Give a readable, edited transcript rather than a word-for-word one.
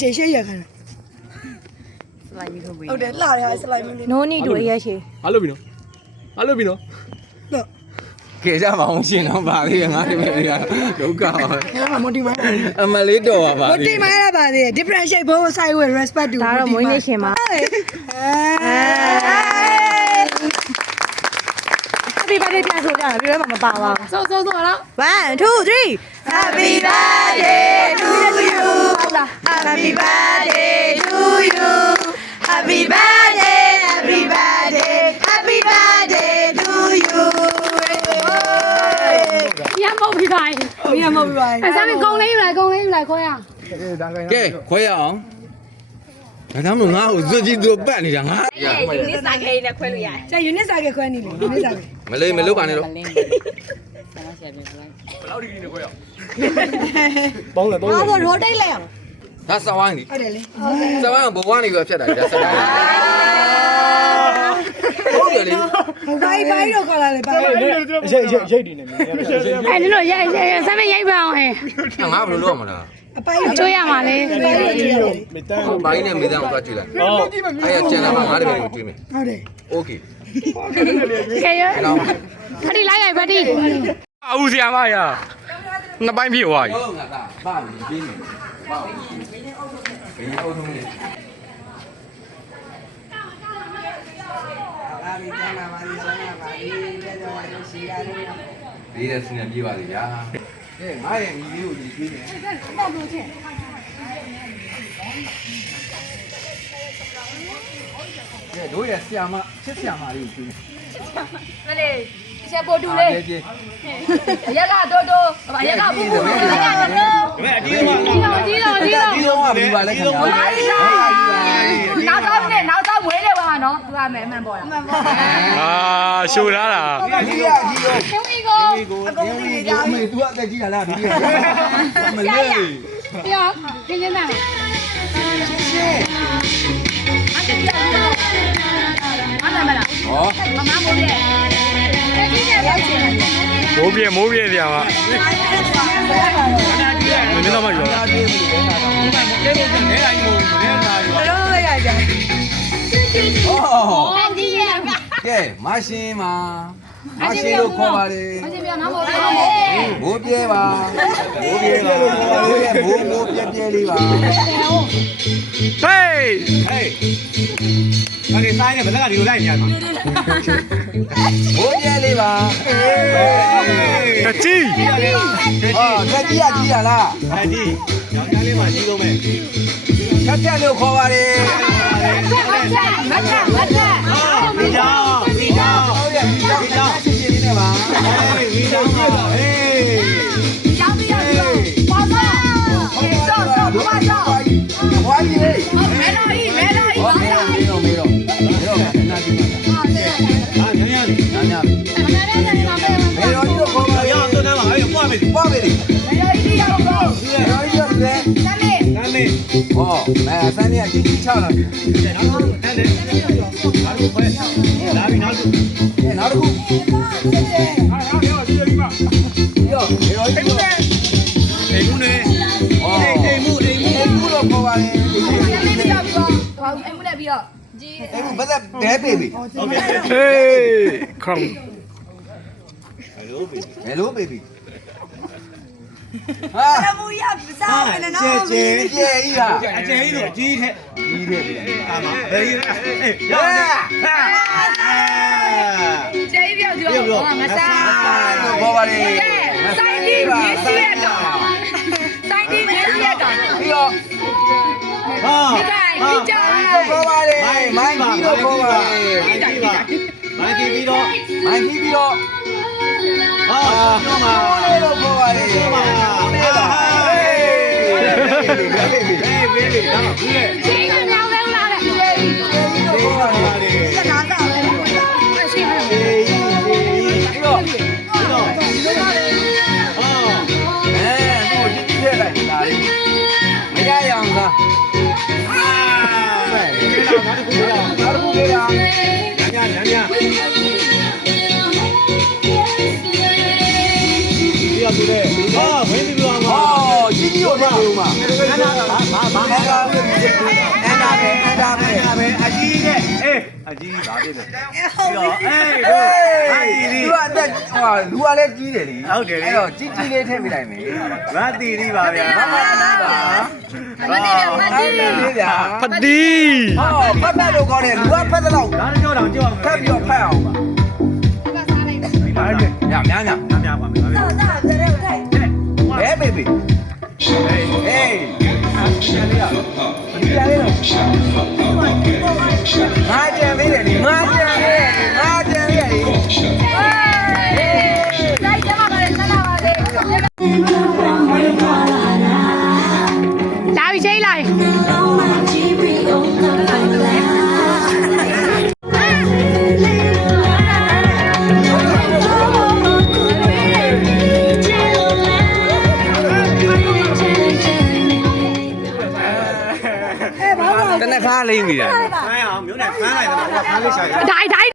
ရှေ့ရခံဟုတ်တယ်လှတယ်စလိုက်မင်းလေးနိုးနီတို့အရရှေ့အားလို့ပြီနော်အားလို့ပြီနော်ကဲကြပါအောင်ရှင်တော့ပါသေးတယ်ငါဒီမဲ့ဒုက္ခပါမတီမိုင်းအမလေးတော်ပါမတီမိုင်းရပါသေးတယ် different shape ဘိုး side with respect to ဒါတော့မွေးနေ့ရှင်ပါHappy birthday ပြန်ဆိုကြတယ်ပြီးတော့မပါပါဘူးဆိုတော့ 1 2 3 Happy birthday to you Happy birthday to you Happy birthday Happy birthday Happy birthday to you ရမဟုတ်ပြီပါရမဟုတ်ပြီပါအဲစားမကုံလေးယူလိုက်ခွဲရကဲခွဲရအောင်ဒါမှမဟုတ်ငါ့ကိုဇွတ်ကြီးတို့ပတ်နေတာငါယူနစ်စာခဲနဲ့ခွဲလို့ရတယ်ကျယူနစ်စာခဲခွဲနေလေယူနစ်စာခဲမလေးမလုပ်ပါနဲ့တော့ဘယ်လောက်ဒီနေခွဲရပေါင်းတယ်ဟာဆို rotate လိုက်အောင်ဒါစဝိုင်းဒီဟုတ်တယ်လေစဝိုင်းဘဝနေပြီးဖြတ်တာဒါစဝိုင်းဟုတ်တယ်လေဘိုင်းတော့ခေါ်လာလေဘိုင်းရိတ်ဒီနေမြင်ရအဲဒီလိုစားမရိုက်ပါအောင်ငါဘယ်လိုလုပ်မလဲအပိုင်းကျွေးရမှာလေဘိုင်းနဲ့မိသားကိုကြွေးလိုက်အဲ့ရကျန်လာမှငါတပည့်ကိုကြွေးမယ်ဟုတ်တယ်โอเคကဲရခတိလိုက်ရိုက်ဗတိအူဆရာမရနှစ်ပိုင်းပြေသွားပြီဟုတ်ငါသားဘာလို့ပြီးနေဘာလို့ဘယ်လိုထုံးလဲဒီရစနေပြေးပါလေဗျာကဲငါရဲ့ညီလေးကိုဒီပြေးနေတော့လို့ချင်းကဲတို့ရဲ့ဆရာမချစ်ဆရာမလေးကိုပြေးနေမလေးချက်ပို့တူလေးရက်ကတိုးရက်ကပူပူရက်ကတိုးအတီးတော့ကြီးတော့ကပြီးပါလေခင်ဗျာနောက်တော့မွေးတယ်ပါနော်သူကမဲအမှန်ပေါ်တာရှိုးထားတာဒီရကြီးရော兄弟哥အကုန်ကြီးကြောင်းမေသူကအသက်ကြီးလာလားဒီမလေးပြောခင်းနေတာမနာမလားဟောမမမိုးပြဲကြီးကြီးရောက်ချင်တယ်မိုးပြေဆရာမမင်းတော့မရောတော့လိုက်ရကြဟောကဲမရှင်လို့ခေါ်ပါလေမရှင်ပြောနော်မိုးပြဲမိုးပြေပါမိုးပြေလေးပါဟေးအဲ့ဒီဆိုင်နဲ့ဗလက်ကဒီလိုလိုက်နေရမှာမိုးပြေလေးပါတကြီးတကြီးရကြီးရလားအဲ့ဒီယောက်ျားလေးမှကြီးဆုံးပဲဖြတ်လို့ခေါ်ပါလေမတ်ဒီကြောင်ဟုတ်ရဲ့ဒီကြောင်ချင်းချင်းလေးနဲ့ပါဒီကြောင်ဟေးရောက်ပြီပါပါဆောဘာဆောဝိုင်းကြီးမဲလို့ပါပါမေတော့နာကြည့်ပါညညညမေတော့ဒီလိုခေါ်ပါလေရောက်တော့နားမှာအဲ့ပွားမယ်ပွားပြီမဲလို့ဒီရောက်တော့ရောကြီးရတယ်နာမေဟောမဲဆန်းကြီးကြီးချလာပြီအဲ့ဒါအားလုံးပဲလာပြီနောက်တစ်ခုရောကြီးအိမ်မှုနေအိမ်မှုတော့ခေါ်ပါလေမဲလို့ရောက်တော့အိမ်မှုနဲ့ပြီးတော့ကြီးအိမ်မှုဘာသာဒဲဘေဘီโอเคဟေးခမ်Hello baby ဟာရမူရစားမယ်နော်ကျေကြီးဟာအကျယ်ကြီးလို့အကြီးထက်ကြီးတယ်အာမဘယ်ကြီးရကျေးပြောပြောမစားဘောပါလေစိုင်းဒီမြေစီရတော့စိုင်းဒီမြေစီရတော့ပြီးတော့ဟာဒီကြိုင်ဘောပါလေမိုင်းကြီးတော့ဘောပါလေမိုင်းကြီးပြီးတော့ဟာတော့မှာတော့ဘောပါလေတော့မှာဘေးတော့ဘူးလေ ချင်းကမြောင်းလဲလာတယ်ဘောပါလေ စကားကလည်း ရှိတယ် ပြီးတော့ဟာသူ့ကြီးထည့်လိုက်လာလေမရရအောင်လားနောက်တစ်ခုလေးလားညညဒီကသူလေဟာဝင်းပြီးတော့မှာကြီးကိုထည့်လို့မှာဘာ အကြီးပါဖြစ်တယ်ပြီးတော့အေးတို့ဟာတီတီ သူကအသက်ဟိုလူကလည်းကြီးတယ်လေ ဟုတ်တယ်လေ အဲ့တော့ကြီးကြီးလေးထည့်ပေးလိုက်မယ် ငါတီတီပါဗျာ မတီးပါ မတိပြမတိ လေးဗျာ ဖတ်တီ ဟောဖတ်လို့ကောင်းတယ်လူကဖတ်တော့ ဒါနဲ့ကြောက်တော့ကြောက်အောင် ဖတ်ပြီးတော့ဖတ်အောင်ပါ ဒီမှာလေ ညများည များပါမယ်ဗျာ ဘဲဘေဘေဟေးဒီရလေးတော့ငါကြံသေးတယ်လေငါကြံသေးတယ်ငါကြံသေးတယ်လေ လိုက်ကြပါလေဆက်လာပါလေလာပြီချိန်လိုက် တနခါလိမ့်နေတာ ခိုင်းအောင်မျိုးနဲ့ခန်းလိုက်တယ်ဟိုကခန်းလေးရှာရ ဒိုင်